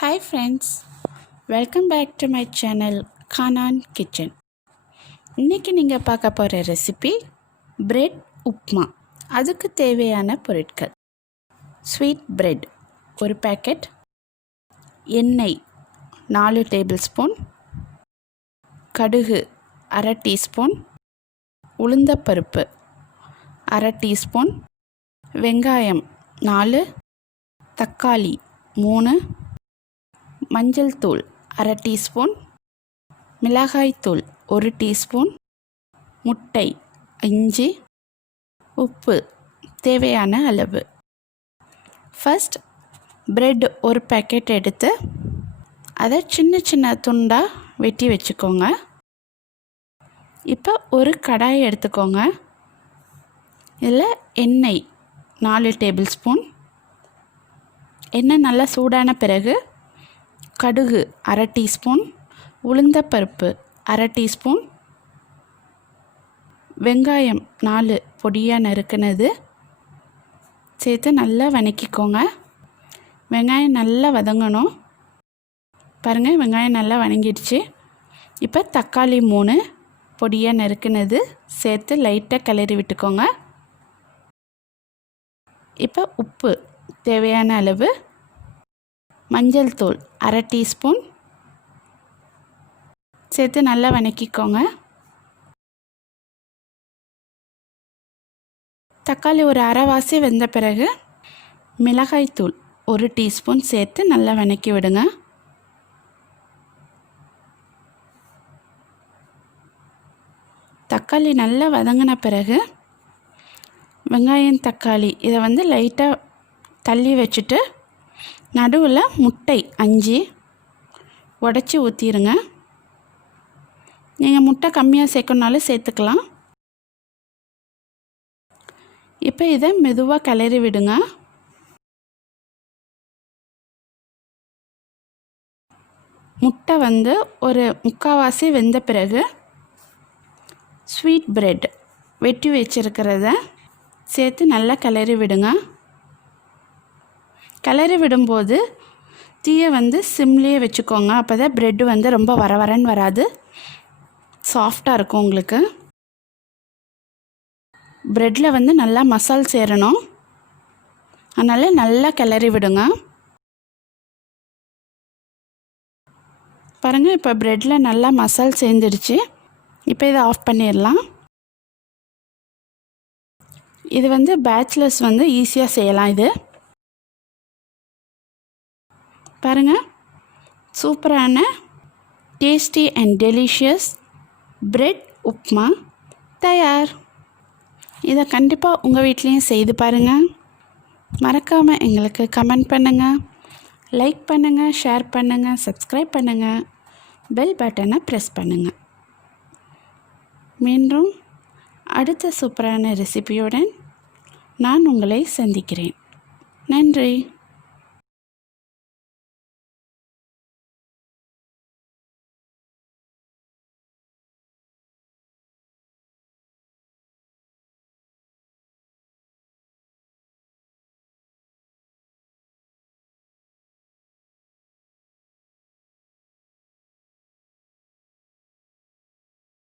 Hi friends, welcome back to my channel Kanan Kitchen. இன்னைக்கு நீங்கள் பார்க்க போகிற ரெசிபி பிரெட் உப்மா. அதுக்கு தேவையான பொருட்கள்: ஸ்வீட் பிரெட் ஒரு பேக்கெட், எண்ணெய் 4 டேபிள் ஸ்பூன், கடுகு அரை டீஸ்பூன், உளுந்தப்பருப்பு அரை டீஸ்பூன், வெங்காயம் 4, தக்காளி 3, மஞ்சள் தூள் அரை டீஸ்பூன், மிளகாய் தூள் 1 டீஸ்பூன், முட்டை 5, உப்பு தேவையான அளவு. ஃபர்ஸ்ட் பிரெட் ஒரு பேக்கெட் எடுத்து அதை சின்ன சின்ன துண்டாக வெட்டி வச்சுக்கோங்க. இப்போ ஒரு கடாய் எடுத்துக்கோங்க. இதில் எண்ணெய் 4 டேபிள் ஸ்பூன். எண்ணெய் நல்லா சூடான பிறகு கடுகு அரை டீஸ்பூன், உளுந்தப்பருப்பு அரை டீஸ்பூன், வெங்காயம் 4 பொடியாக நறுக்குனது சேர்த்து நல்லா வதக்கிக்கோங்க. வெங்காயம் நல்லா வதங்கணும். பாருங்கள், வெங்காயம் நல்லா வதங்கிடுச்சு. இப்போ தக்காளி 3 பொடியாக நறுக்குனது சேர்த்து லைட்டாக கிளறி விட்டுக்கோங்க. இப்போ உப்பு தேவையான அளவு, மஞ்சள் தூள் அரை டீஸ்பூன் சேர்த்து நல்லா வதக்கிக்கோங்க. தக்காளி ஒரு அரைவாசி வெந்த பிறகு மிளகாய் தூள் 1 டீஸ்பூன் சேர்த்து நல்லா வதக்கி விடுங்க. தக்காளி நல்லா வதங்கின பிறகு வெங்காயம் தக்காளி இதை லைட்டாக தள்ளி வச்சுட்டு நடுவில் முட்டை 5 உடச்சி ஊற்றிடுங்க. நீங்கள் முட்டை கம்மியாக சேர்க்கணுனாலும் சேர்த்துக்கலாம். இப்போ இதை மெதுவாக கிளறி விடுங்க. முட்டை ஒரு முக்கால்வாசி வெந்த பிறகு ஸ்வீட் பிரெட் வெட்டி வச்சுருக்கிறத சேர்த்து நல்லா கிளறி விடுங்க. கிளறி விடும்போது தீயை சிம்லேயே வச்சுக்கோங்க. அப்போ தான் ப்ரெட்டு ரொம்ப வரன்னு வராது, சாஃப்டாக இருக்கும் உங்களுக்கு. ப்ரெட்டில் நல்லா மசால் சேரணும், அதனால் நல்லா கிளறி விடுங்க. பாருங்கள், இப்போ ப்ரெட்டில் நல்லா மசால் சேர்ந்துடுச்சு. இப்போ இதை ஆஃப் பண்ணிடலாம். இது பேச்சுலர்ஸ் ஈஸியாக செய்யலாம். இது பாருங்கள், சூப்பரான tasty and delicious bread upma தயார். இதை கண்டிப்பாக உங்கள் வீட்லேயும் செய்து பாருங்கள். மறக்காமல் எங்களுக்கு கமெண்ட் பண்ணுங்கள், லைக் பண்ணுங்கள், ஷேர் பண்ணுங்கள், சப்ஸ்கிரைப் பண்ணுங்கள், பெல் பட்டனை ப்ரெஸ் பண்ணுங்கள். மீண்டும் அடுத்த சூப்பரான ரெசிபியுடன் நான் உங்களை சந்திக்கிறேன். நன்றி.